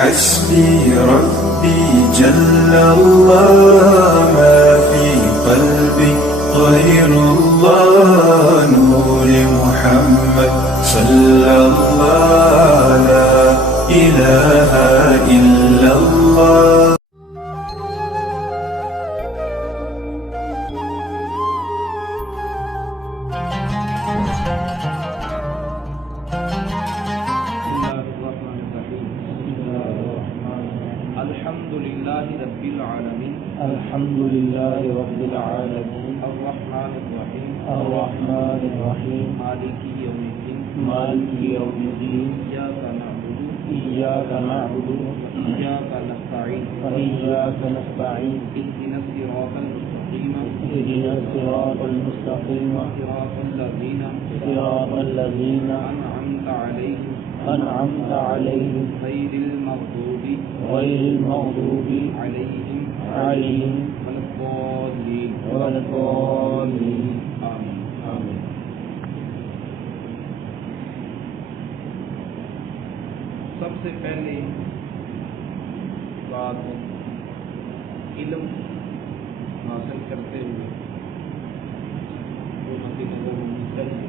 حسبي ربي جل الله ما في قلبي غير الله نور محمد صلى الله لا إله إلا الله. الحمد لله رب العالمين الرحمن الرحيم الرحمن الرحيم مالك يوم الدين مالك يوم الدين إياك نعبد إياك نستعين وإياك نستعين اهدنا الصراط المستقيم اهدنا الصراط المستقيم صراط الذين أنعمت عليهم غير المغضوب عليهم ولا الضالين آمين. سب سے پہلے بات علم حاصل کرتے ہوئے جو مدد ہونی چاہیے.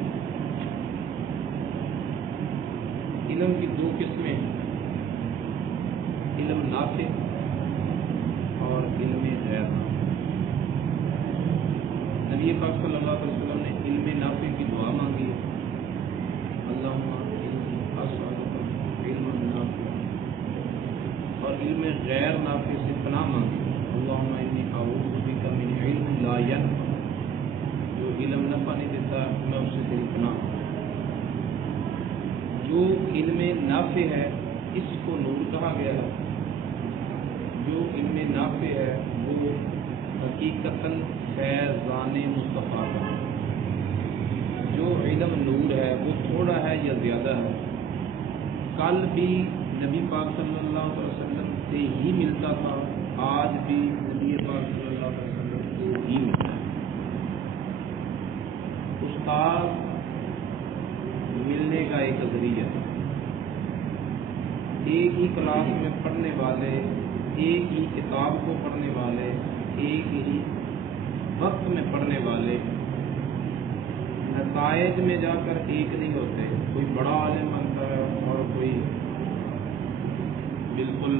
علم کی دو قسمیں ہیں، علم نافع اور علم غیر نافع. نبی پاک صلی اللہ علیہ وسلم نے علم نافع کی دعا مانگی ہے، اللہم انی اسألک علما نافعا، اور علم غیر نافع سے پناہ مانگی، اللہم انی اعوذ بک من علم لا ینفع، جو علم نفع نہیں دیتا میں اس سے تیری پناہ مانگتا. جو علم نافع ہے اس کو نور کہا گیا ہے. جو علم نافع ہے وہ حقیقتاً فیضان مصطفیٰ کا ہے. جو علم نور ہے وہ تھوڑا ہے یا زیادہ ہے، کل بھی نبی پاک صلی اللہ علیہ وسلم سے ہی ملتا تھا، آج بھی نبی پاک صلی اللہ علیہ وسلم سے ہی ملتا ہے. استاد ملنے کا ایک ذریعہ ہے. ایک ہی کلاس میں پڑھنے والے، ایک ہی کتاب کو پڑھنے والے، ایک ہی وقت میں پڑھنے والے نتائج میں جا کر ایک نہیں ہوتے. کوئی بڑا عالم بنتا ہے اور کوئی بالکل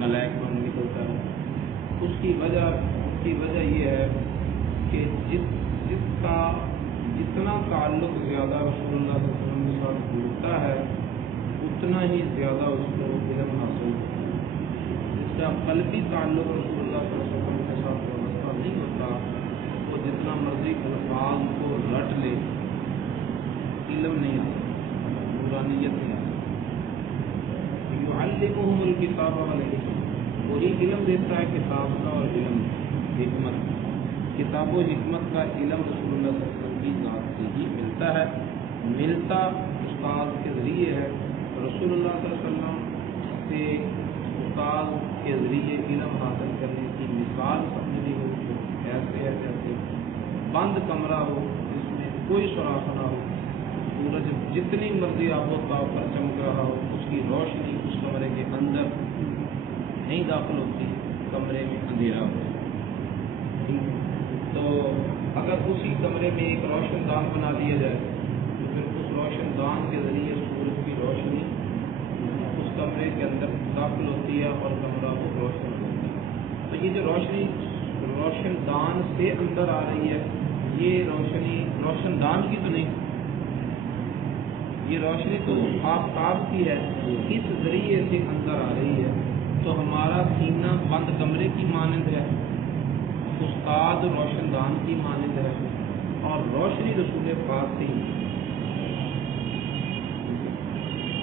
نالائق بن نکلتا ہے. اس کی وجہ یہ ہے کہ جس کا جتنا تعلق زیادہ رسول اللہ صلی اللہ علیہ وسلم کے ساتھ جڑتا ہے اتنا ہی زیادہ اس کو علم حاصل ہوتا ہے. جس کا قلبی تعلق رسول اللہ صلی اللہ علیہ وسلم کے ساتھ وابستہ نہیں ہوتا وہ جتنا مرضی الفاظ کو رٹ لے علم نہیں آتا، نورانیت نہیں آتی. یعلمہم الکتاب والحکمہ، وہی علم دیتا ہے کتاب کا اور علم حکمت. کتاب و حکمت کا علم رسول اللہ صلی اللہ علیہ وسلم کی ذات سے ہی ملتا ہے. ملتا استاد کے ذریعے ہے. رسول اللہ صلی اللہ علیہ وسلم سے استاد کے ذریعے علم حاصل کرنے کی مثال سمجھنی ہو تو ایسے ہے جیسے بند کمرہ ہو جس میں کوئی سوراخ نہ ہو، سورج جتنی مرضی آب و تاب پر چمک رہا ہو اس کی روشنی اس کمرے کے اندر نہیں داخل ہوتی، کمرے میں اندھیرا ہو. تو اگر اسی کمرے میں ایک روشن دان بنا دیا جائے تو پھر اس روشن دان کے ذریعے سورج کی روشنی اس کمرے کے اندر داخل ہوتی ہے اور کمرہ وہ روشن ہوتا ہے. تو یہ جو روشن دان سے اندر آ رہی ہے یہ روشنی روشن دان کی تو نہیں، یہ روشنی تو آفتاب کی ہے، اس ذریعے سے اندر آ رہی ہے. تو ہمارا سینہ بند کمرے کی مانند ہے، استاد روشن دان کی مانند ہے، اور روشنی رسول پاک سے ہی.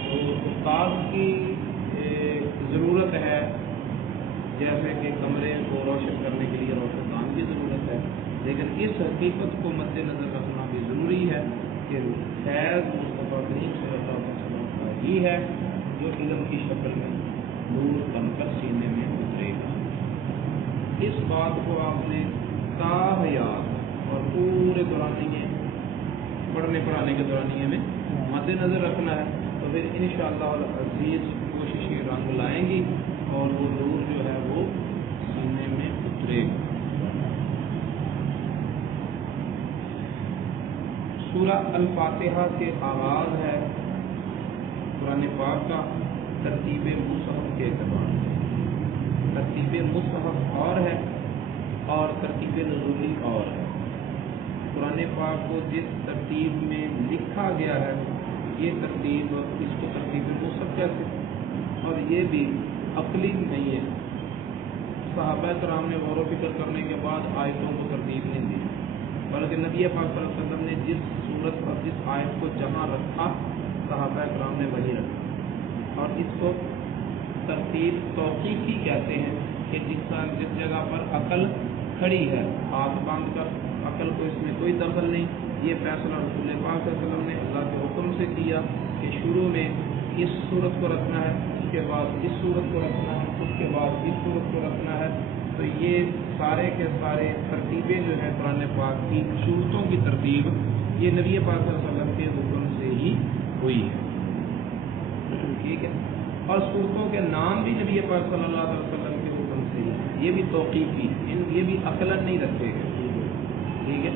تو استاد کی ضرورت ہے جیسے کہ کمرے کو روشن کرنے کے لیے روشن دان کی ضرورت ہے، لیکن اس حقیقت کو مد نظر رکھنا بھی ضروری ہے کہ فیض مصطفیٰ کریم صلی اللہ علیہ وسلم کا ہی ہے جو علم کی شکل میں نور بن کر سینے میں اترے گا. اس بات کو آپ نے تاحیات اور پورے دورانیے پڑھنے پڑھانے کے دورانیے میں مد نظر رکھنا ہے. تو پھر انشاءاللہ العزیز کوشش یہ رنگ لائیں سورہ الفاتحہ سے آغاز ہے قرآن پاک کا ترتیب مصحف کے اعتبار سے۔ ترتیب مصحف اور ہے اور ترتیب نزولی اور ہے۔ قرآن پاک کو جس ترتیب میں لکھا گیا ہے یہ ترتیب، اس کو ترتیب مصحف کہتے ہیں، اور یہ بھی عقلی نہیں ہے۔ صحابہ کرام نے غور و فکر کرنے کے بعد آیتوں کو ترتیب نہیں دی، بلکہ نبی پاک صلی اللہ علیہ وسلم نے جس صورت اور جس آیت کو جہاں رکھا صحابہ کرام نے وہی رکھا، اور اس کو ترتیب توقیفی کہتے ہیں کہ جس جگہ پر عقل کھڑی ہے ہاتھ باندھ کر، عقل کو اس میں کوئی دخل نہیں، یہ فیصلہ رسول پاک صلی اللہ علیہ وسلم نے اللہ کے حکم سے کیا کہ شروع میں اس صورت کو رکھنا ہے، اس کے بعد اس صورت کو رکھنا ہے، اس کے بعد اس صورت کو رکھنا ہے۔ تو یہ سارے کے سارے ترتیبیں جو ہیں قرآن پاک کی صورتوں کی ترتیب یہ نبی پاک صلی اللہ علیہ وسلم کے حکم سے ہی ہوئی ہے، ٹھیک ہے۔ اور صورتوں کے نام بھی نبی پاک صلی اللہ علیہ وسلم کے حکم سے ہی، یہ بھی توقیفی، یہ بھی عقلاً نہیں رکھے گئے، ٹھیک ہے۔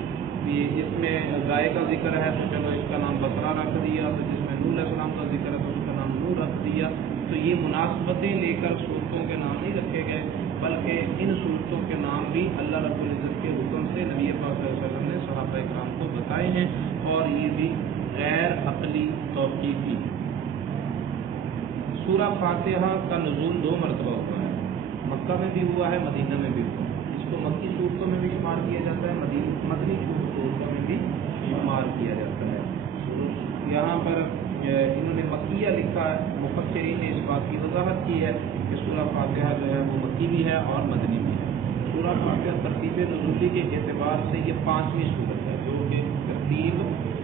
یہ اس میں گائے کا ذکر ہے تو چلو اس کا نام بصرہ رکھ دیا، تو جس میں نوح علیہ السلام کا ذکر ہے تو اس کا نام نوح رکھ دیا۔ تو یہ مناسبتیں لے کر صورتوں کے نام نہیں رکھے گئے، بلکہ ان صورتوں کے نام بھی اللہ رب العزت کے حکم سے نبی پاک صلی اللہ علیہ وسلم نے صحابہ کرام کو بتائے ہیں، اور یہ بھی غیر عقلی توقیفی۔ سورہ فاتحہ کا نزول 2 مرتبہ ہوا ہے، مکہ میں بھی ہوا ہے، مدینہ میں بھی ہوا ہے۔ اس کو مکی صورتوں میں بھی شمار کیا جاتا ہے، مدنی صورتوں میں بھی شمار کیا جاتا ہے۔ یہاں پر انہوں نے مکیہ لکھا ہے، مفسرین نے اس بات کی وضاحت کی ہے کہ سورہ فاتحہ جو ہے وہ مکی بھی ہے اور مدنی بھی ہے۔ سورہ فاتحہ ترتیب نزولی کے اعتبار سے یہ 5ویں صورت ہے، جو کہ ترتیب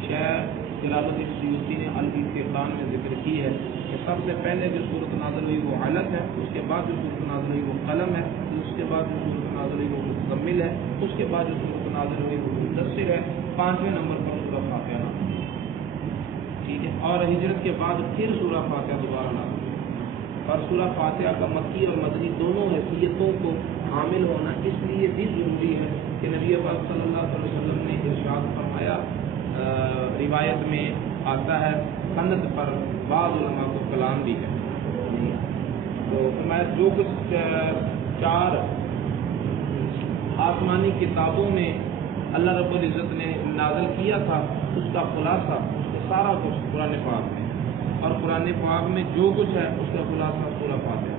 شیخ جلال الدین سیوطی نے الاستحسان میں ذکر کی ہے کہ سب سے پہلے جو صورت نازل ہوئی وہ علق ہے، اس کے بعد جو صورت نازل ہوئی وہ قلم ہے، اس کے بعد جو صورت نازل ہوئی وہ مزمل ہے، اس کے بعد جو صورت نازل ہوئی وہ مدثر ہے، 5ویں نمبر پر سورہ فاتحہ نازل ہوئی، ٹھیک ہے۔ اور ہجرت کے بعد پھر سورہ فاتحہ دوبارہ نازل ہوئی، اور سورہ فاتحہ کا مکی اور مدنی دونوں حیثیتوں کو حامل ہونا اس لیے بھی ضروری ہے کہ نبی پاک صلی اللہ علیہ وسلم نے ارشاد فرمایا، روایت میں آتا ہے سند پر بعض علماء کو کلام بھی ہے، تو میں جو کچھ 4 آسمانی کتابوں میں اللہ رب العزت نے نازل کیا تھا اس کا خلاصہ سارا کچھ قرآن پاک میں، اور قرآن پاک میں جو کچھ ہے اس کا خلاصہ سورہ فاتحہ،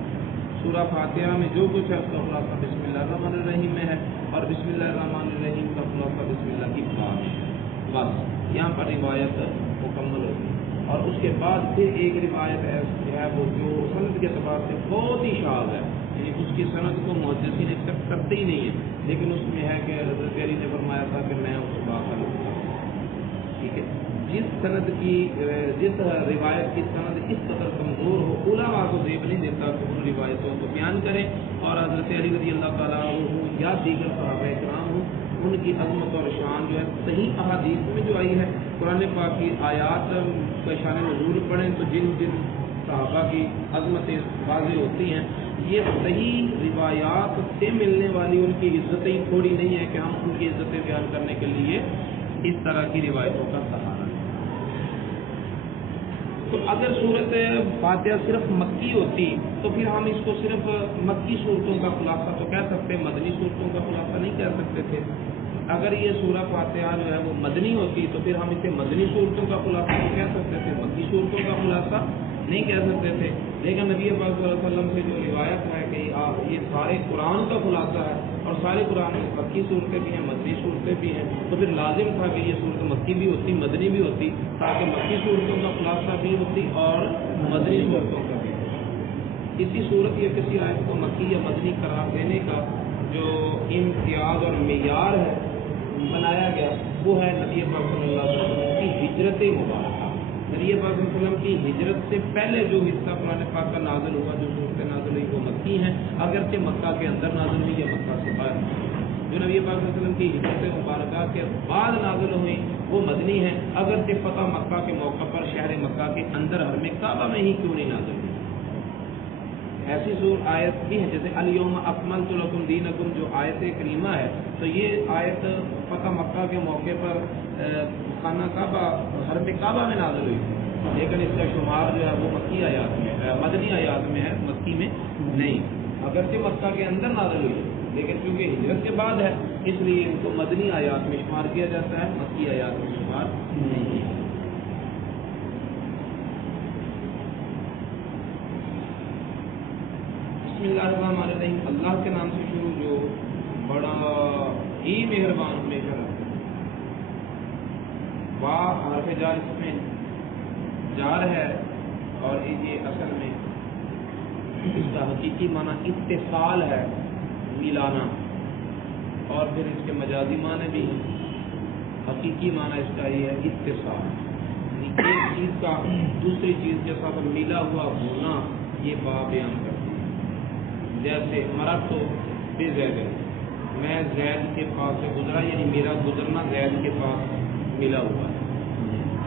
سورہ فاتحہ میں جو کچھ ہے اس کا خلاصہ بسم اللہ الرحمن الرحیم میں ہے، اور بسم اللہ الرحمن الرحیم کا خلاصہ بسم اللہ کی بات ہے، بس یہاں پر روایت مکمل ہوگی۔ اور اس کے بعد پھر ایک روایت ہے وہ جو سند کے اعتبار سے بہت ہی شاذ ہے، یعنی اس کی سند کو محدثین ایکسپٹ کرتے ہی نہیں ہے، لیکن اس میں ہے کہ حضرت علی نے فرمایا تھا کہ میں اس بات کا لکھتا ہوں، ٹھیک ہے۔ جس روایت کی سند اس قدر کمزور ہو، علماء کو زیب نہیں دیتا کہ ان روایتوں کو بیان کریں، اور حضرت علی رضی اللہ تعالیٰ عنہ یا دیگر صحابہ کرام ہوں، ان کی عظمت اور شان جو ہے صحیح احادیث میں جو آئی ہے، قرآن پاک کی آیات کا شان نزول پڑھیں تو جن صحابہ کی عظمتیں واضح ہوتی ہیں، یہ صحیح روایات سے ملنے والی ان کی عزتیں تھوڑی نہیں ہے کہ ہم ان کی عزتیں بیان کرنے کے لیے اس طرح کی روایتوں کا سہارا لیں۔ تو اگر صورت فاتحہ صرف مکی ہوتی تو پھر ہم اس کو صرف مکی صورتوں کا خلاصہ تو کہہ سکتے، مدنی صورتوں کا خلاصہ نہیں کہہ سکتے تھے۔ اگر یہ سورہ فاتحہ جو ہے وہ مدنی ہوتی تو پھر ہم اسے مدنی صورتوں کا خلاصہ تو کہہ سکتے تھے، مکی صورتوں کا خلاصہ نہیں کہہ سکتے تھے۔ لیکن نبی پاک صلی اللہ علیہ وسلم سے جو روایت ہے کہ یہ سارے قرآن کا خلاصہ ہے، اور سارے قرآن میں مکی صورتیں بھی ہیں، مدنی صورتیں بھی ہیں، تو پھر لازم تھا کہ یہ صورت مکی بھی ہوتی، مدنی بھی ہوتی، تاکہ مکی صورتوں کا خلاصہ بھی ہوتی اور مدنی صورتوں کا بھی ہوتی۔ اسی صورت یا کسی آیت کو مکی یا مدنی قرار دینے کا جو امتیاز اور معیار ہے بنایا گیا وہ ہے نبی پاک صلی اللہ علیہ وسلم کی ہجرت مبارکہ۔ نبی پاک صلی اللہ علیہ وسلم کی ہجرت سے پہلے جو حصہ قرآن پاک کا نازل ہوا، جو صورتیں نازل ہوئی وہ مکی ہیں، اگرچہ مکہ کے اندر نازل ہوئی یا مکہ سے باہر۔ جو نبی پاک صلی اللہ علیہ وسلم کی ہجرت مبارکہ کے بعد نازل ہوئی وہ مدنی ہیں، اگرچہ فتح مکہ کے موقع پر شہر مکہ کے اندر حرم کعبہ میں ہی کیوں نہیں نازل ہوئی۔ ایسی آیت بھی ہے جیسے الیوم اکملت لکم دینکم جو آیت کریمہ ہے، تو یہ آیت فتح مکہ کے موقع پر خانہ کعبہ حرم کعبہ میں نازل ہوئی، لیکن اس کا شمار جو ہے وہ مکی آیات میں مدنی آیات میں ہے، مکی میں نہیں۔ اگرچہ مکہ کے اندر نازل ہوئی لیکن چونکہ ہجرت کے بعد ہے اس لیے ان کو مدنی آیات میں شمار کیا جاتا ہے، مکی آیات میں شمار نہیں ہے۔ بسم اللہ الرحمن الرحیم، اللہ کے نام سے شروع جو بڑا ہی مہربان ہمیشہ رہتا ہے۔ وا حرف جار اس میں جار ہے اور یہ اصل میں اس کا حقیقی معنی اتصال ہے، ملانا، اور پھر اس کے مجازی معنی بھی ہیں۔ حقیقی معنی اس کا یہ ہے اتصال، یعنی ایک چیز کا دوسری چیز کے ساتھ ملا ہوا ہونا، یہ با بیان کرتی ہے۔ جیسے مرتو بے زید، میں زید کے پاس سے گزرا، یعنی میرا گزرنا زید کے پاس ملا ہوا ہے۔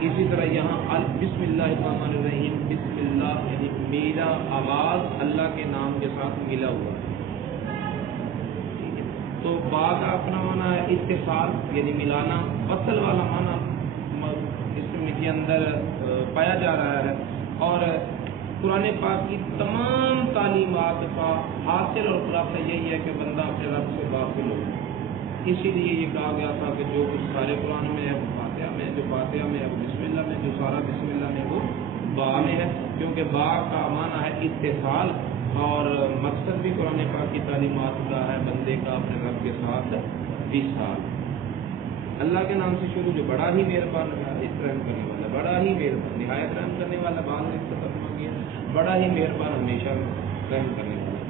اسی طرح یہاں بسم اللہ الرحمن الرحیم، بسم اللہ یعنی میرا آواز اللہ کے نام کے ساتھ ملا ہوا ہے۔ تو با کا اپنا معنی ہے اتصال یعنی ملانا، وصل والا معنی اس کے اندر پایا جا رہا ہے۔ اور قرآن پاک کی تمام تعلیمات کا حاصل اور خلاصہ یہی ہے کہ بندہ اپنے رب سے واصل ہو۔ اسی لیے یہ کہا گیا تھا کہ جو کچھ سارے قرآن میں ہے فاتحہ میں، جو فاتحہ میں ہے بسم اللہ میں، جو سارا بسم اللہ میں وہ با میں ہے، کیونکہ با کا معنی ہے اتصال، اور مقصد بھی قرآن پاک کی تعلیمات کا ہے بندے کا اپنے رب کے ساتھ وصال۔ اللہ کے نام سے شروع جو بڑا ہی مہربان نہایت رحم کرنے والا، بڑا ہی مہربان نہایت رحم کرنے والا، بعض نے اس کا ترجمہ کیا بڑا ہی مہربان ہمیشہ رحم کرنے والا۔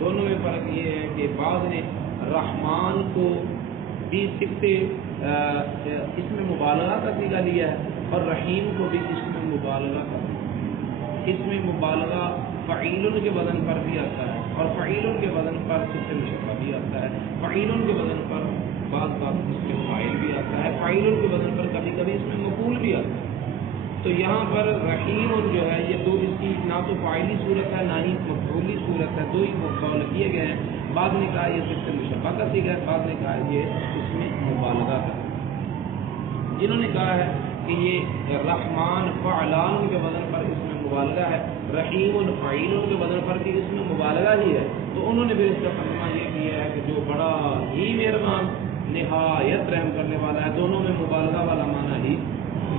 دونوں میں فرق یہ ہے کہ بعض نے رحمان کو بھی صفت اس میں مبالغہ کا صیغہ لیا ہے اور رحیم کو بھی اس میں مبالغہ کا صیغہ۔ اس میں مبالغہ فعیل کے وزن پر بھی آتا ہے اور فعیل کے وزن پر صفت مشبہ بھی آتا ہے، فعیل کے وزن پر بعض اس میں فاعل بھی آتا ہے، فعیل کے وزن پر کبھی کبھی اس میں مفعول بھی آتا ہے۔ تو یہاں پر رحیم جو ہے یہ دو، اس کی نہ تو فاعلی صورت ہے نہ ہی مفعولی صورت ہے، دو ہی مفعول کیے گئے ہیں۔ بعض نے کہا یہ صفت مشبہ کا صیغہ ہے، بعض نے کہا یہ اس میں مبالغہ کا۔ جنہوں نے کہا ہے کہ یہ رحمان فعلان کے وزن پر اس میں مبالغہ ہے، رحیم فعیل کے وزن پر بھی اس میں مبالغہ ہی ہے، تو انہوں نے بھی اس کا ترجمہ یہ کیا ہے کہ جو بڑا ہی مہربان نہایت رحم کرنے والا ہے، دونوں میں مبالغہ والا معنی ہی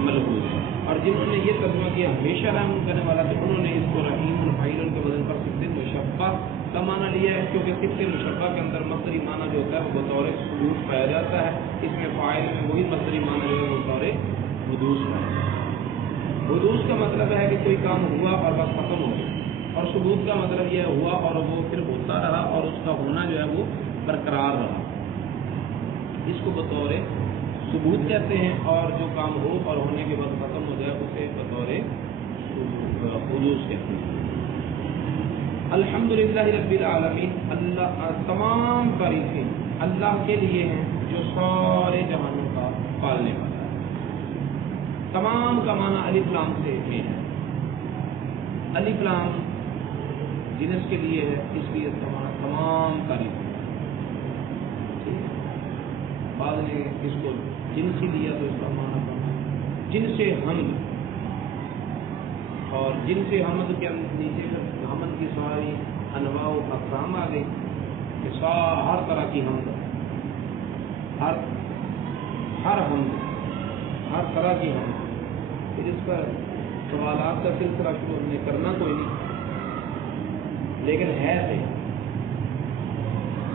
ملحوظ ہے۔ اور جنہوں نے یہ ترجمہ کیا ہمیشہ رحم کرنے والا، تو انہوں نے اس کو رحیم فعیل کے وزن پر صفت مشبہ کا معنی لیا ہے، کیونکہ صفت مشبہ کے اندر مصدری معنی جو ہوتا ہے وہ بطور حدوث پایا جاتا ہے، اس میں فاعل میں وہی مصدری معنی جو ہے وہ بطور حدوث پایا جاتا ہے۔ حدوث کا مطلب ہے کہ کوئی کام ہوا اور بس ختم ہو گیا، اور ثبوت کا مطلب یہ ہوا اور وہ پھر ہوتا رہا اور اس کا ہونا جو ہے وہ برقرار رہا، اس کو بطور ثبوت کہتے ہیں، اور جو کام ہو اور ہونے کے بعد ختم ہو جائے اسے بطور حدوث کہتے ہیں۔ الحمدللہ رب العالمین، اللہ تمام تعریفیں اللہ کے لیے ہیں جو سارے جہانوں کا پالنے والا ہے۔ تمام کا معنی الف لام سے ہے، الف لام جنس کے لیے ہے، اس لیے تمام تعریفیں۔ بعض نے اس کو جنسی لیا تو اس کا معنی جن سے حمد، اور جن سے حمد کے نیچے حمد کی ساری انواع و اقسام آ گئی کہ ہر طرح کی حمد، ہر حمد، ہر طرح کی حمد۔ پھر اس پر سوالات کا سلسلہ شروع ہم نے کرنا کوئی نہیں، لیکن ہے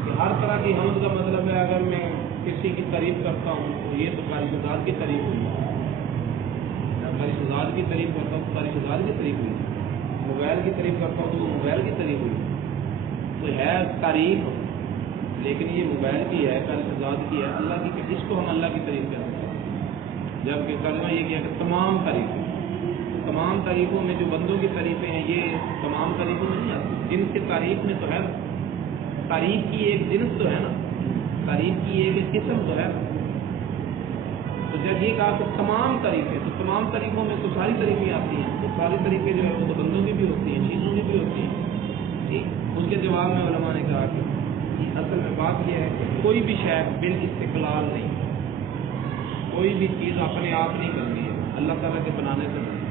کہ ہر طرح کی حمد کا مطلب ہے اگر میں کسی کی تعریف کرتا ہوں تو یہ تو قاری شہزاد کی تعریف ہوئی، قاری شہزاد کی تعریف کرتا ہوں تو قاری شہزاد کی تعریف ہوئی، موبائل کی تعریف کرتا ہوں تو وہ موبائل کی تعریف ہوئی، تو ہے تعریف، لیکن یہ موبائل کی ہے، قاری شہزاد کی ہے، اللہ کی، اس کو ہم اللہ کی تعریف کہتے ہیں۔ جبکہ ترجمہ یہ کیا کہ تمام تعریفیں، تمام تعریفوں میں جو بندوں کی تعریفیں ہیں یہ تمام تعریفوں میں نہیں آتی، جن کی تعریف میں تو ہے، تعریف کی ایک جنس تو ہے نا، تعریف کی ایک قسم تو ہے۔ تو جب یہ کہا کہ تمام تعریفیں، تو تمام تعریفوں میں تو ساری تعریفیں آتی ہیں، تو ساری تعریفیں جو ہے وہ تو بندوں کی بھی ہوتی ہیں، چیزوں کی بھی ہوتی ہیں، ٹھیک۔ اس کے جواب میں علماء نے کہا کہ اصل میں بات یہ ہے کہ کوئی بھی شے بالاستقلال نہیں، کوئی بھی چیز اپنے آپ نہیں کرتی ہے، اللہ تعالیٰ کے بنانے سے بنتی ہے۔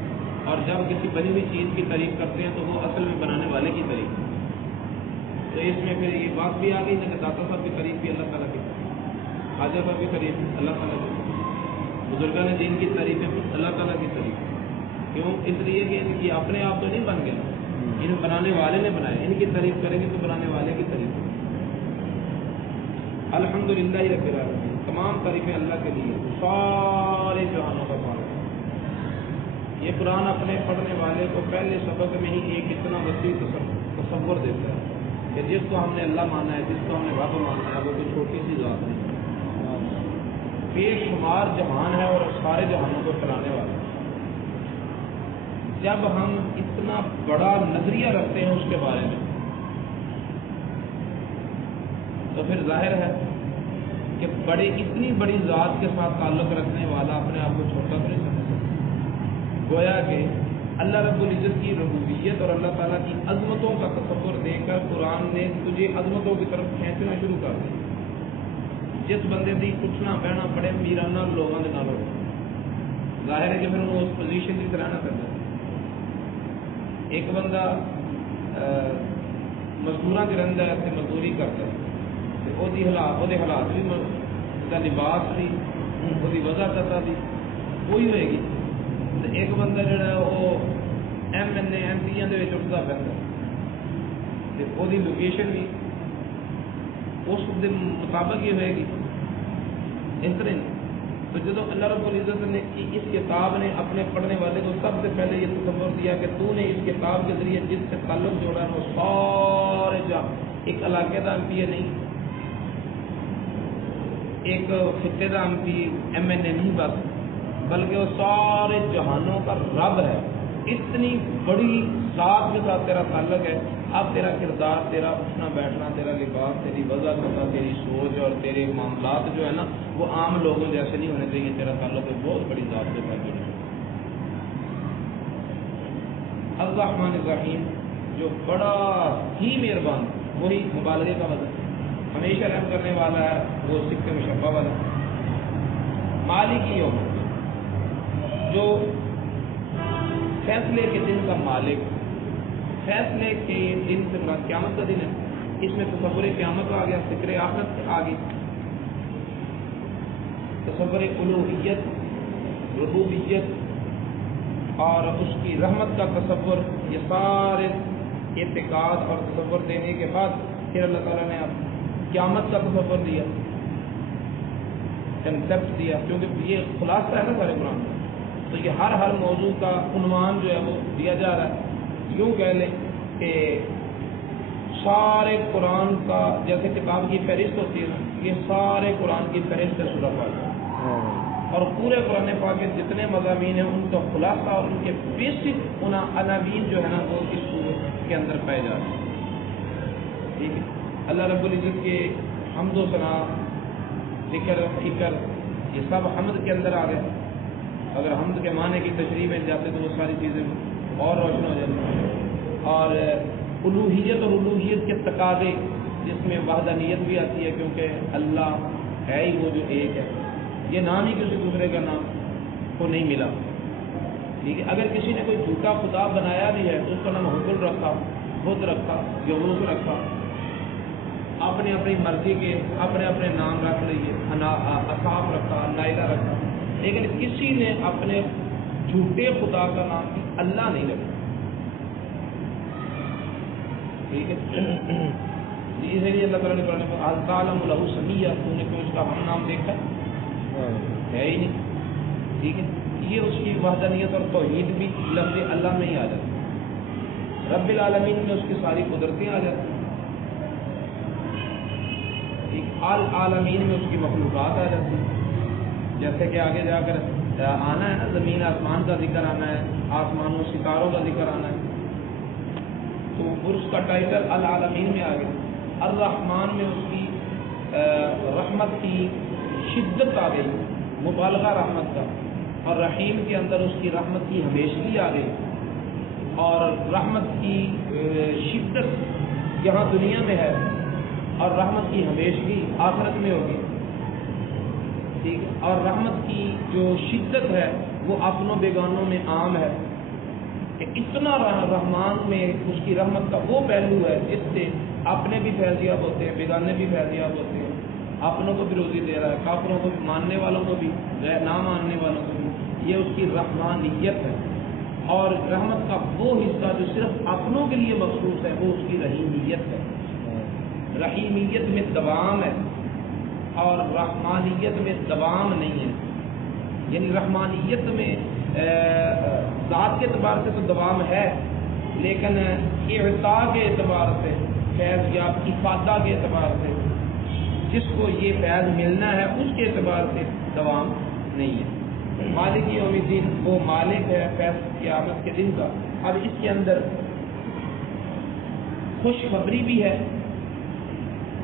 اور جب کسی بنی ہوئی چیز کی تعریف کرتے ہیں تو وہ اصل میں بنانے والے کی تعریف ہے۔ تو اس میں پھر یہ بات بھی آ گئی کہ داتا صاحب کی تعریف بھی اللہ تعالیٰ کی، خواجہ صاحب کی تعریف اللہ تعالیٰ کی، بزرگان دین کی تعریف ہے اللہ تعالیٰ کی تعریف۔ کیوں؟ اس لیے کہ ان کی اپنے آپ تو نہیں بن گئے، ان بنانے والے نے بنائے، ان کی تعریف کریں گے تو بنانے والے کی تعریف۔ الحمدللہ رب العالمین، تمام تعریفیں اللہ کے لیے، سارے جہانوں کا خالق۔ یہ قرآن اپنے پڑھنے والے کو پہلے سبق میں ہی ایک اتنا وسیع تصور دیتا ہے کہ جس کو ہم نے اللہ مانا ہے، جس کو ہم نے رب مانا ہے، وہ کوئی چھوٹی سی ذات نہیں، بے شمار جہان ہے اور سارے جہانوں کو چلانے والا ہے۔ جب ہم اتنا بڑا نظریہ رکھتے ہیں اس کے بارے میں تو پھر ظاہر ہے کہ اتنی بڑی ذات کے ساتھ تعلق رکھنے والا اپنے آپ کو چھوٹا تو نہیں سمجھ سکتا۔ گویا کہ اللہ رب العزت کی ربوبیت اور اللہ تعالیٰ کی عظمتوں کا تصور دے کر قرآن نے تجھے عظمتوں کی طرف کھینچنا شروع کر دیا۔ جس بندے دی اٹھنا بہنا پڑے میرانہ لوگوں کے نال ہو، ظاہر ہے کہ پھر وہ اس پوزیشن کی طرح نہ کرتا۔ ایک بندہ مزدوراں کے رہتا ہے تے مزدوری کرتا ہے، وہ حالات بھی لباس بھی وہ وجہ کرتا بھی وہی ہوئے گی۔ ایک بندہ جڑا ہے وہ MNA MP اٹھتا پہ وہ لوکیشن بھی اس دن مطابق ہی ہوئے گی، اس طرح نہیں۔ تو جب اللہ رب العزت نے اس کتاب نے اپنے پڑھنے والے کو سب سے پہلے یہ تصور دیا کہ تو نے اس کتاب کے ذریعے جس سے تعلق جوڑا ہے وہ سارے ایک علاقے کا MP نہیں، ایک خطے کا MP MNA نہیں بس، بلکہ وہ سارے جہانوں کا رب ہے۔ اتنی بڑی ذات کے ساتھ تیرا تعلق ہے۔ اب تیرا کردار، تیرا اٹھنا بیٹھنا، تیرا لباس، تیری وضع کرنا، تیری سوچ اور تیرے معاملات جو ہے نا وہ عام لوگوں جیسے نہیں ہونے چاہیے۔ تیرا تعلق ایک بہت بڑی ذات کے ساتھ جڑا ہے۔ الرحمن الرحیم جو بڑا ہی مہربان، وہی مبالغے کا وزن، ہمیشہ رحم کرنے والا ہے، وہ سکہ مشبہ والا۔ مالک یوم، جو فیصلے کے دن کا مالک، فیصلے کے دن سے مراد قیامت کا دن ہے۔ اس میں تصور قیامت آ گیا، ذکر آخرت آ گئی، تصور الوہیت، ربوبیت اور اس کی رحمت کا تصور، یہ سارے اعتقاد اور تصور دینے کے بعد پھر اللہ تعالیٰ نے اب قیامت کا تصور دیا، کنسیپٹ دیا، کیونکہ یہ خلاصہ ہے نا سارے قرآن۔ تو یہ ہر موضوع کا عنوان جو ہے وہ دیا جا رہا ہے۔ یوں کہہ لیں کہ سارے قرآن کا جیسے کتاب کی فہرست ہوتی ہے نا، یہ سارے قرآن کی فہرست ہے سورہ پاک، اور پورے قرآن پاک کے جتنے مضامین ہیں ان کا خلاصہ اور ان کے بیسک عناوین جو ہے نا وہ اس سورت کے اندر پائے جاتے ہیں۔ ٹھیک ہے، اللہ رب العزت کے حمد و ثنا، ذکر، فکر، یہ سب حمد کے اندر آ گئے۔ اگر حمد کے معنی کی تشریح میں جاتے تو وہ ساری چیزیں اور روشن ہو جاتی۔ اور الوہیت اور الوہیت کے تقاضے جس میں وحدانیت بھی آتی ہے، کیونکہ اللہ ہے ہی وہ جو ایک ہے، یہ نام ہی کسی دوسرے کا نام کو نہیں ملا۔ ٹھیک ہے، اگر کسی نے کوئی جھوٹا خدا بنایا بھی ہے تو اس کا نام حکم رکھا، خود رکھا، یوز رکھا، اپنی اپنی مرضی کے اپنے اپنے نام رکھ لیے، اصحاب رکھا، نائلہ رکھا، لیکن کسی نے اپنے جھوٹے خدا کا نام اللہ نہیں رکھا۔ ٹھیک ہے، اسی لیے اللہ تعالیٰ نے قرآن میں العالم لہ سمیہ، تو نے کوئی اس کا ہم نام دیکھا ہے ہی نہیں۔ ٹھیک ہے، یہ اس کی وحدانیت اور توحید بھی لفظ اللہ میں ہی آ جاتی، رب العالمین میں اس کی ساری قدرتیں آ جاتی، العالمین میں اس کی مخلوقات آ جاتی، جیسے کہ آگے جا کر آنا ہے نا، زمین آسمان کا ذکر آنا ہے، آسمان و ستاروں کا ذکر آنا ہے، تو اس کا ٹائٹل العالمین میں آ گیا۔ الرحمن میں اس کی رحمت کی شدت آ گئی، مبالغہ رحمت کا، اور رحیم کے اندر اس کی رحمت کی ہمیشگی آ گئی، اور رحمت کی شدت یہاں دنیا میں ہے اور رحمت کی ہمیشگی آخرت میں ہوگی۔ ٹھیک ہے. اور رحمت کی جو شدت ہے وہ اپنوں بیگانوں میں عام ہے کہ اتنا رحمان میں اس کی رحمت کا وہ پہلو ہے جس سے اپنے بھی فیضیاب ہوتے ہیں، بیگانے بھی فیضیاب ہوتے ہیں. اپنوں کو بھی روزی دے رہا ہے، کافروں کو بھی، ماننے والوں کو بھی، نہ ماننے والوں کو بھی. یہ اس کی رحمانیت ہے. اور رحمت کا وہ حصہ جو صرف اپنوں کے لیے مخصوص ہے وہ اس کی رحیمیت ہے. رحیمیت میں دوام ہے اور رحمانیت میں دوام نہیں ہے. یعنی رحمانیت میں ذات کے اعتبار سے تو دوام ہے، لیکن اعطاء کے اعتبار سے، فیض یا افادہ کے اعتبار سے، جس کو یہ فیض ملنا ہے اس کے اعتبار سے دوام نہیں ہے. مالک یوم الدین وہ مالک ہے فیض قیامت کے دن کا. اب اس کے اندر خوشخبری بھی ہے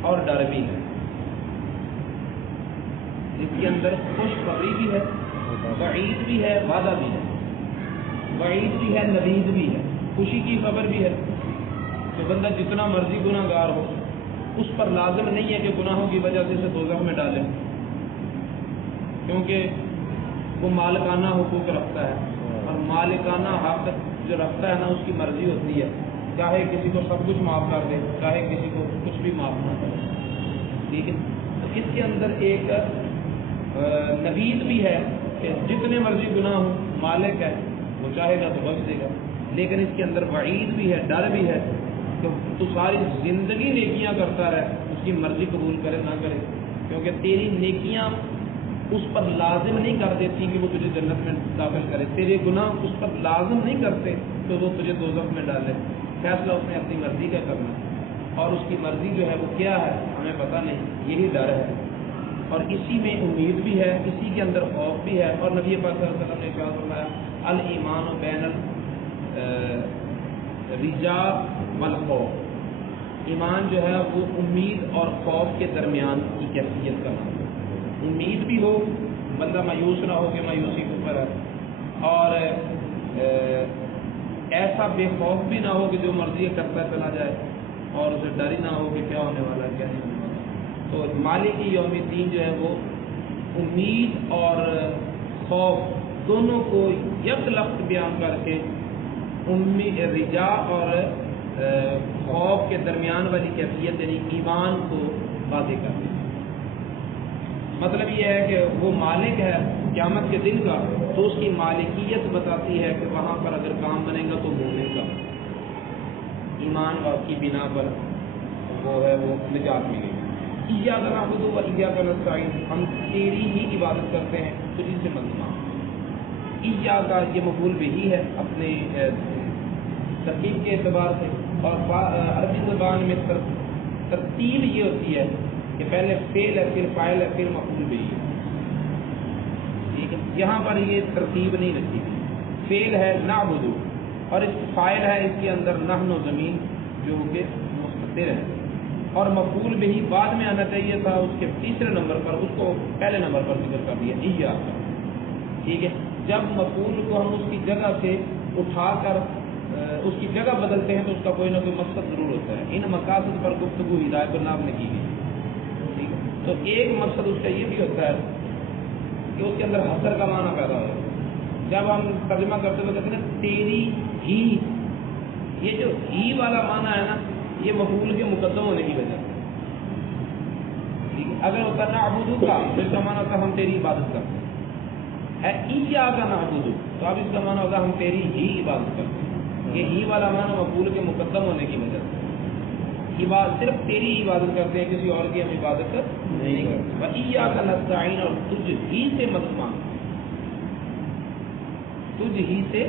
اور ڈر بھی ہے. اس کے اندر خوشخبری بھی ہے، وعید بھی ہے، وعدہ بھی ہے. وعید بھی ہے، نوید بھی ہے. خوشی کی خبر بھی ہے کہ بندہ جتنا مرضی گناہ گار ہو اس پر لازم نہیں ہے کہ گناہوں کی وجہ سے اسے دوزخ میں ڈالے، کیونکہ وہ مالکانہ حقوق رکھتا ہے اور مالکانہ حق جو رکھتا ہے نا اس کی مرضی ہوتی ہے، چاہے کسی کو سب کچھ معاف کر دے، چاہے کسی کو کچھ بھی معاف نہ کرے. ٹھیک ہے. تو اس کے اندر ایک نوید بھی ہے کہ جتنے مرضی گناہ ہوں مالک ہے، وہ چاہے گا تو بخش دے گا. لیکن اس کے اندر وعید بھی ہے، ڈر بھی ہے کہ تو ساری زندگی نیکیاں کرتا رہے، اس کی مرضی قبول کرے نہ کرے، کیونکہ تیری نیکیاں اس پر لازم نہیں کر دیتی کہ وہ تجھے جنت میں داخل کرے. تیرے گناہ اس پر لازم نہیں کرتے تو وہ تجھے دوزخ میں ڈالے. فیصلہ اس نے اپنی مرضی کا کرنا ہے، اور اس کی مرضی جو ہے وہ کیا ہے ہمیں پتہ نہیں. یہی ڈر ہے اور اسی میں امید بھی ہے، اسی کے اندر خوف بھی ہے. اور نبی پاک صلی اللہ علیہ وسلم نے کیا فرمایا، الایمان بین الرجاء والخوف. ایمان جو ہے وہ امید اور خوف کے درمیان کی کیفیت کا نام ہے. امید بھی ہو، بندہ مایوس نہ ہو کہ مایوسی کے اوپر ہے، اور ایسا بے خوف بھی نہ ہو کہ جو مرضی کرتا چلا جائے، اور اسے ڈر ہی نہ ہو کہ کیا ہونے والا ہے کیا نہیں ہونے والا. تو مالک یوم الدین جو ہے وہ امید اور خوف دونوں کو یک لفظ بیان کر کے رجا اور خوف کے درمیان والی کیفیت یعنی ایمان کو واضح کر دیں. مطلب یہ ہے کہ وہ مالک ہے قیامت کے دن کا، تو اس کی مالکیت بتاتی ہے کہ وہاں پر اگر کام بنے گا تو مومن کا ایمان کی بنا پر وہ ہے وہ نجات ملے گی. ایاک نعبد و ایاک نستعین، ہم تیری ہی عبادت کرتے ہیں تجھ سے مدد مانگتے ہیں. ایاک یہ مفعول بہ ہے اپنے ترکیب کے اعتبار سے، اور عربی زبان میں ترتیب یہ ہوتی ہے کہ پہلے فعل ہے، پھر فاعل ہے، پھر مفعول بہ ہے. ٹھیک ہے. یہاں پر یہ ترتیب نہیں رکھی، فعل ہے نعبد اور اس فاعل ہے اس کے اندر نحن و زمین جو کہ مستتر ہے، اور مفعول بہ بعد میں آنا چاہیے تھا اس کے تیسرے نمبر پر، اس کو پہلے نمبر پر ذکر کر دیا ایاک. ٹھیک ہے. جب مفعول کو ہم اس کی جگہ سے اٹھا کر اس کی جگہ بدلتے ہیں تو اس کا کوئی نہ کوئی مقصد ضرور ہوتا ہے. ان مقاصد پر گفتگو ہدایت النام نے کی گئی. ٹھیک ہے. تو ایک مقصد اس کا یہ بھی ہوتا ہے کہ اس کے اندر حسر کا معنی پیدا ہو. جب ہم ترجمہ کرتے ہوئے کہتے ہیں تیری ہی، یہ جو ہی والا معنی ہے نا یہ مفعول کے مقدم ہونے کی وجہ سے. ٹھیک ہے. اگر ہوتا نعبدو کا تو اس کا معنی ہوتا ہم تیری عبادت کرتے ہیں. ہے ایاک نعبد تو اب اس کا معنی ہوگا ہم تیری ہی عبادت کرتے ہیں. یہ ہی والا معنی مفعول کے مقدم ہونے کی وجہ سے صرف تیری عبادت کرتے ہیں، کسی اور کی ہم عبادت نہیں کرتے. وَإِيَّاكَ نَسْتَعِينُ اور تجھ ہی سے مدد مانگتے ہیں، تجھ ہی سے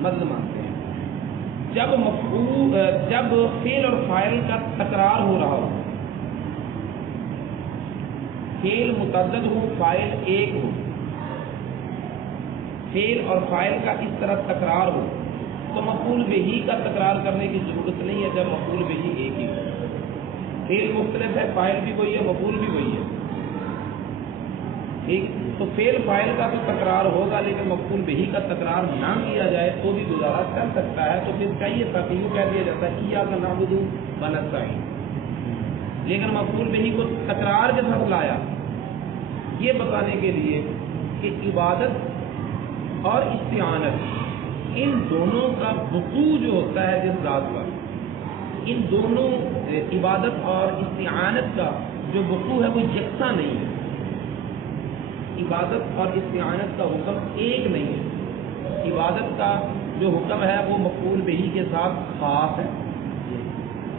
مدد مانگتے ہیں. جب فعل اور فاعل کا تکرار ہو رہا ہو، فعل متعدد ہو فاعل ایک ہو، فعل اور فاعل کا اس طرح تکرار ہو تو مفعول بہ کا تکرار کرنے کی ضرورت نہیں ہے جب مفعول بہ ایک ہی ہو. فعل مختلف ہے، فاعل بھی وہی ہے، مفعول بھی وہی ہے. ٹھیک. تو فعل فاعل کا تو تکرار ہوگا لیکن مفعول بہ کا تکرار نہ کیا جائے تو بھی گزارا کر سکتا ہے. تو پھر چاہیے تھا کہ یوں کہہ دیا جاتا ہے ایاک نعبد و نستعین، لیکن مفعول بہ کو تکرار کے ساتھ لایا یہ بتانے کے لیے کہ عبادت اور استعانت ان دونوں کا وقوع جو ہوتا ہے جس ذات پر، ان دونوں عبادت اور استعانت کا جو وقوع ہے وہ یکساں نہیں ہے. عبادت اور استعانت کا حکم ایک نہیں ہے. عبادت کا جو حکم ہے وہ مفعول بہی کے ساتھ خاص ہے.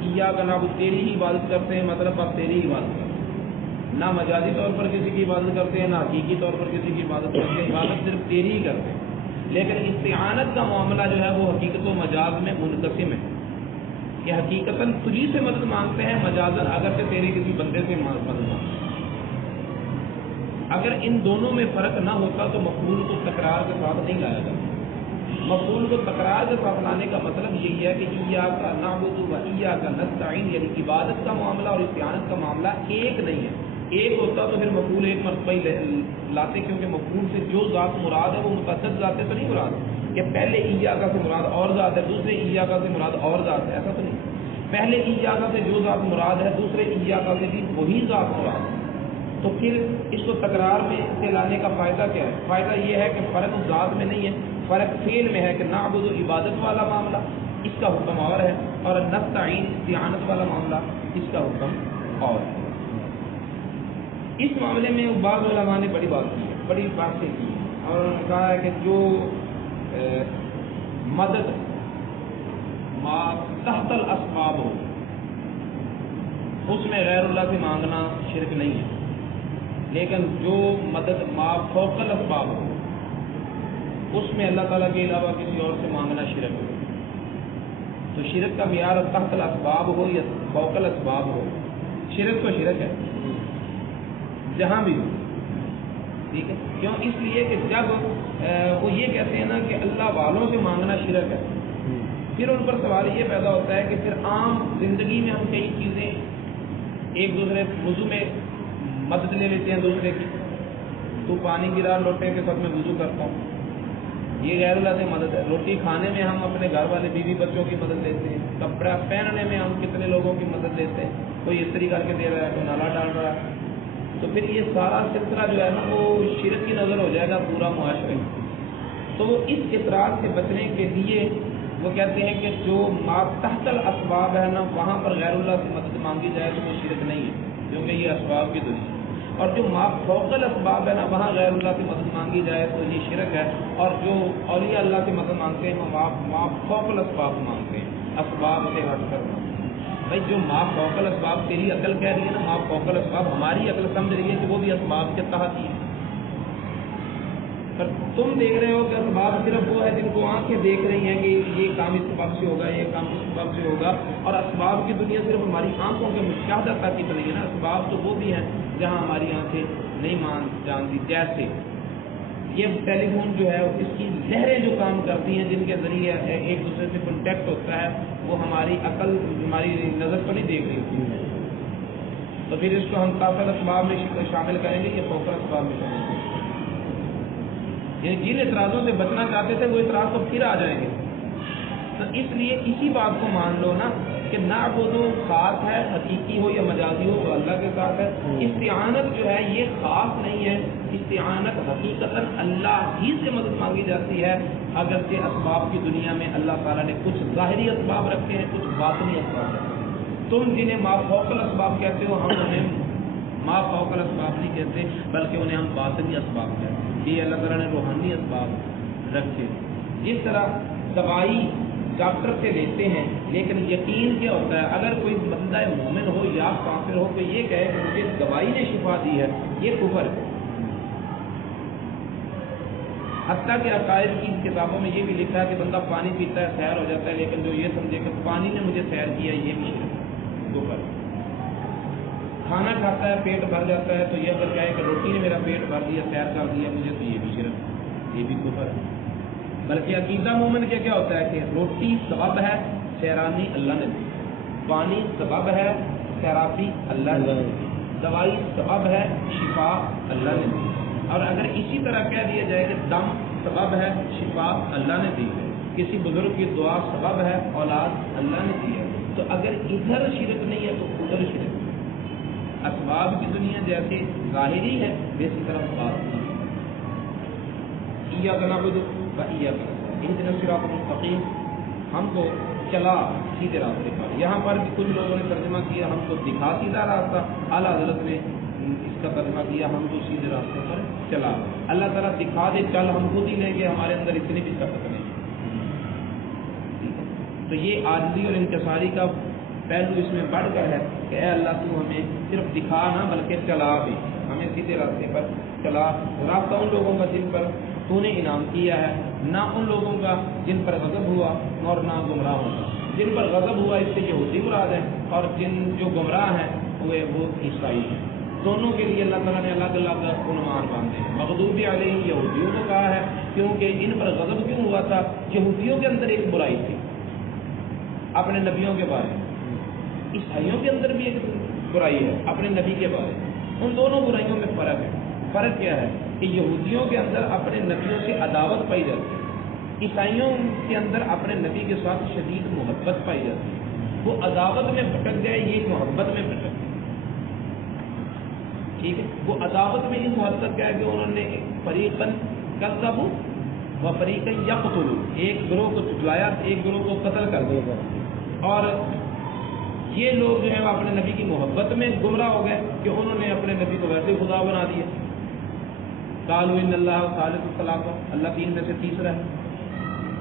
ایاک نعبد تیری ہی عبادت کرتے ہیں، مطلب آپ تیری ہی عبادت کرتے ہیں، نہ مجازی طور پر کسی کی عبادت کرتے ہیں، نہ حقیقی طور پر کسی کی عبادت کرتے ہیں. عبادت صرف تیری ہی کرتے ہیں. لیکن استعانت کا معاملہ جو ہے وہ حقیقت و مجاز میں منقسم ہے کہ حقیقتاً تجھی سے مدد مانگتے ہیں، مجازاً اگرچہ تیرے کسی بندے سے مدد مانگتے ہیں. اگر ان دونوں میں فرق نہ ہوتا تو مفعول کو تکرار کے ساتھ نہیں لایا جاتا. مفعول کو تکرار کے ساتھ لانے کا مطلب یہی ہے کہ ایاک نعبد و ایاک نستعین، یعنی عبادت کا معاملہ اور استعانت کا معاملہ ایک نہیں ہے. ایک ہوتا تو پھر مفعول ایک مرتبہ ہی لاتے، کیونکہ مفعول سے جو ذات مراد ہے وہ متعدد ذاتیں تو نہیں مراد کہ پہلے ایاک سے مراد اور ذات ہے، دوسرے ایاک سے مراد اور ذات ہے، ایسا تو نہیں. پہلے ایاک سے جو ذات مراد ہے دوسرے ایاک سے بھی وہی ذات مراد ہے. تو پھر اس کو تکرار میں سے لانے کا فائدہ کیا ہے؟ فائدہ یہ ہے کہ فرق ذات میں نہیں ہے، فرق فعل میں ہے کہ نعبد و عبادت والا معاملہ اس کا حکم اور ہے، اور نستعین استعانت والا معاملہ اس کا حکم اور ہے. اس معاملے میں بعض علماء نے بڑی بات کی ہے، بڑی باتیں کی ہیں، اور انہوں نے کہا ہے کہ جو مدد ما تحت الاسباب ہو اس میں غیر اللہ سے مانگنا شرک نہیں ہے، لیکن جو مدد ما فوق الاسباب ہو اس میں اللہ تعالیٰ کے علاوہ کسی اور سے مانگنا شرک ہو. تو شرک کا معیار تحت الاسباب ہو یا فوق الاسباب ہو، شرک تو شرک ہے جہاں بھی ہو. ٹھیک ہے، کیوں؟ اس لیے کہ جب وہ یہ کہتے ہیں نا کہ اللہ والوں سے مانگنا شرک ہے، پھر ان پر سوال یہ پیدا ہوتا ہے کہ پھر عام زندگی میں ہم کئی چیزیں ایک دوسرے وضو میں مدد لے لیتے ہیں دوسرے کی. تو پانی گرا لوٹے کے ساتھ میں وضو کرتا ہوں، یہ غیر اللہ سے مدد ہے. روٹی کھانے میں ہم اپنے گھر والے بیوی بچوں کی مدد لیتے ہیں. کپڑا پہننے میں ہم کتنے لوگوں کی مدد لیتے ہیں، کوئی استری کر کے دے رہا ہے، کوئی نالا ڈال رہا ہے. تو پھر یہ سارا سلسلہ جو ہے نا وہ شرک کی نظر ہو جائے گا پورا معاشرے میں. تو اس اعتراض سے بچنے کے لیے وہ کہتے ہیں کہ جو ما تحت الاسباب ہے نا وہاں پر غیر اللہ سے مدد مانگی جائے تو وہ شرک نہیں ہے، کیونکہ یہ اسباب کی دنیا. اور جو ما فوق الاسباب ہے نا وہاں غیر اللہ سے مدد مانگی جائے تو یہ شرک ہے. اور جو اولیاء اللہ سے مدد مانگتے ہیں وہ ما فوق الاسباب مانگتے ہیں، اسباب سے ہٹ کر. بھائی جو ما فوق الاسباب تیری عقل کہہ رہی ہے نا، ما فوق الاسباب ہماری عقل سمجھ رہی ہے کہ وہ بھی اسباب کے تحت ہی ہے. پر تم دیکھ رہے ہو کہ اسباب صرف وہ ہے جن کو آنکھیں دیکھ رہی ہیں کہ یہ کام اس سبب سے ہوگا، یہ کام اس سبب سے ہوگا. اور اسباب کی دنیا صرف ہماری آنکھوں کے مشاہدہ تک ہی تو نہیں ہے نا. اسباب تو وہ بھی ہیں جہاں ہماری آنکھیں نہیں جانتی. جیسے یہ ٹیلی فون جو ہے اس کی لہریں جو کام کرتی ہیں، جن کے ذریعے ایک دوسرے سے کنٹیکٹ ہوتا ہے، وہ ہماری عقل ہماری نظر تو نہیں دیکھ رہی ہوتی. تو پھر اس کو ہم تحت اسباب میں شامل کریں گے یا فوق اسباب میں شامل کریں گے؟ یعنی جن اعتراضوں سے بچنا چاہتے تھے وہ اعتراض تو پھر آ جائیں گے. تو اس لیے اسی بات کو مان لو نا کہ نعبد خاص ہے، حقیقی ہو یا مجازی ہو تو اللہ کے ساتھ ہے. استعانت جو ہے یہ خاص نہیں ہے، استعانت حقیقتاً اللہ ہی سے مدد مانگی جاتی ہے، اگرچہ اسباب کی دنیا میں اللہ تعالیٰ نے کچھ ظاہری اسباب رکھے ہیں، کچھ باطنی اسباب رکھے ہیں. تم جنہیں ما فوق الاسباب کہتے ہو، ہم انہیں ما فوق الاسباب نہیں کہتے بلکہ انہیں ہم باطنی اسباب کہتے ہیں. یہ اللہ تعالیٰ نے روحانی اسباب رکھے. جس طرح دوائی ڈاکٹر سے لیتے ہیں، لیکن یقین کیا ہوتا ہے؟ اگر کوئی بندہ مومن ہو یا کافر ہو تو یہ کہے کہ مجھے دوائی نے شفا دی ہے، یہ کفر ہے. حتیٰ کہ عقائد کی کتابوں میں یہ بھی لکھا ہے کہ بندہ پانی پیتا ہے سیر ہو جاتا ہے، لیکن جو یہ سمجھے کہ پانی نے مجھے سیر کیا یہ بھی شرک ہے، کفر. کھانا کھاتا ہے پیٹ بھر جاتا ہے تو یہ اگر کہے کہ روٹی نے میرا پیٹ بھر دیا، سیر کر دیا مجھے، تو یہ بھی شرک ہے، یہ بھی کفر ہے. بلکہ عقیدہ مومن کے کیا ہوتا ہے کہ روٹی سبب ہے، سیرانی اللہ نے دی. پانی سبب ہے، سیرابی اللہ نے دی. دوائی سبب ہے، شفا اللہ نے دی. اور اگر اسی طرح کہہ دیا جائے کہ دم سبب ہے، شفا اللہ نے دی ہے، کسی بزرگ کی دعا سبب ہے، اولاد اللہ نے دی ہے، تو اگر ادھر شرک نہیں ہے تو ادھر شرک ہے. اسباب کی دنیا جیسے ظاہری ہے ویسی طرف باطنی ہے. ایاک نعبد و ایاک نستعین اہدنا الصراط المستقیم، ہم کو چلا سیدھے راستے پر. یہاں پر بھی کچھ لوگوں نے ترجمہ کیا ہم کو دکھا سیدھا راستہ، اعلیٰ حضرت نے اس کا ترجمہ کیا ہم کو سیدھے راستے پر چلا. اللہ تعالیٰ دکھا دے چل ہم خود ہی لیں گے، ہمارے اندر اتنی بھی طاقت نہیں. تو یہ عاجزی اور انکساری کا پہلو اس میں بڑھ کر ہے کہ اے اللہ تو ہمیں صرف دکھا نہ بلکہ چلا بھی، ہمیں سیدھے راستے پر چلا. راستہ ان لوگوں کا جن پر تو نے انعام کیا ہے، نہ ان لوگوں کا جن پر غضب ہوا اور نہ گمراہوں کا. جن پر غضب ہوا اس سے یہودی مراد ہے، اور جو گمراہ ہیں وہ عیسائی ہیں. دونوں کے لیے اللہ تعالیٰ نے الگ الگ عنوان باندھے ہیں. مغضوب علیہم یہودیوں کو کہا ہے کیونکہ ان پر غضب کیوں ہوا تھا؟ یہودیوں کے اندر ایک برائی تھی اپنے نبیوں کے بارے میں، عیسائیوں کے اندر بھی ایک برائی ہے اپنے نبی کے بارے میں. ان دونوں برائیوں میں فرق ہے. فرق کیا ہے کہ یہودیوں کے اندر اپنے نبیوں سے عداوت پائی جاتی ہے، عیسائیوں کے اندر اپنے نبی کے ساتھ شدید محبت پائی جاتی ہے. وہ عداوت میں بھٹک جائے، یہ محبت میں بھٹک جائے. ٹھیک ہے، وہ عداوت میں اس حد تک کیا ہے کہ انہوں نے فریقاً کذبوا و فریقاً یقتلوا، ایک گروہ کو جھٹلایا ایک گروہ کو قتل کر دیا. اور یہ لوگ جو ہیں وہ اپنے نبی کی محبت میں گمراہ ہو گئے کہ انہوں نے اپنے نبی کو ویسے خدا بنا دیا. قالوا ان اللہ ثالث ثلاثہ، اللہ تین میں سے تیسرا ہے.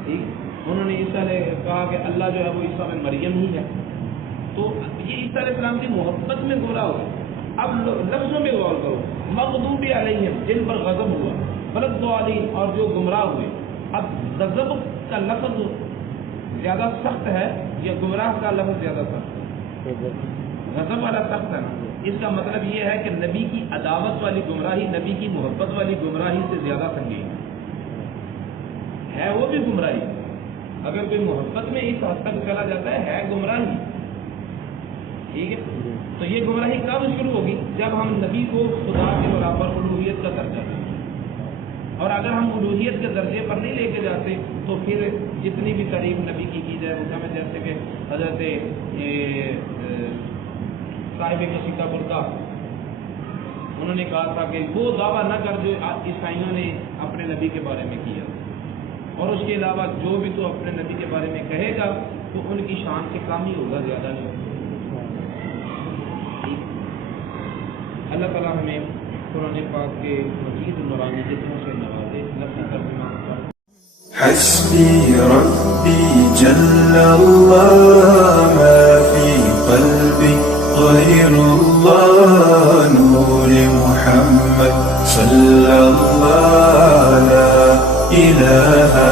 ٹھیک، انہوں نے عیسیٰ نے کہا کہ اللہ جو ہے وہ عیسیٰ میں مریم ہی ہے. تو یہ عیسیٰ علیہ السلام کی محبت میں گمراہ ہو گئے. اب لفظوں میں غور کرو، مغضوب علیہم جن پر غضب ہوا، والضالین اور جو گمراہ ہوئے. اب غضب کا لفظ زیادہ سخت ہے یا گمراہ کا لفظ زیادہ سخت ہے؟ غضب والا سخت ہے نا. اس کا مطلب یہ ہے کہ نبی کی عداوت والی گمراہی نبی کی محبت والی گمراہی سے زیادہ سنگین ہے. وہ بھی گمراہی، اگر کوئی محبت میں اس حد تک چلا جاتا ہے گمراہی. ٹھیک ہے، تو یہ گمراہی کب شروع ہوگی؟ جب ہم نبی کو خدا کے برابر الوہیت کا درجہ دیں. اور اگر ہم الوہیت کے درجے پر نہیں لے کے جاتے تو پھر جتنی بھی تعریف نبی کی جائے وہ ہمیں، جیسے کہ حضرت صاحب مسیح کا برقع، انہوں نے کہا تھا کہ وہ دعویٰ نہ کر جو عیسائیوں نے اپنے نبی کے بارے میں کیا، اور اس کے علاوہ جو بھی تو اپنے نبی کے بارے میں کہے گا تو ان کی شان سے کم ہی ہوگا، زیادہ نہیں ہوگا. اللہ تعالیٰ ہمیں قرآن پاک کے مزید نورانی جسموں سے نوازے. لفظ ترجمہ حسبي ربي جل الله ما في قلبي غير الله نور محمد صلى الله لا إله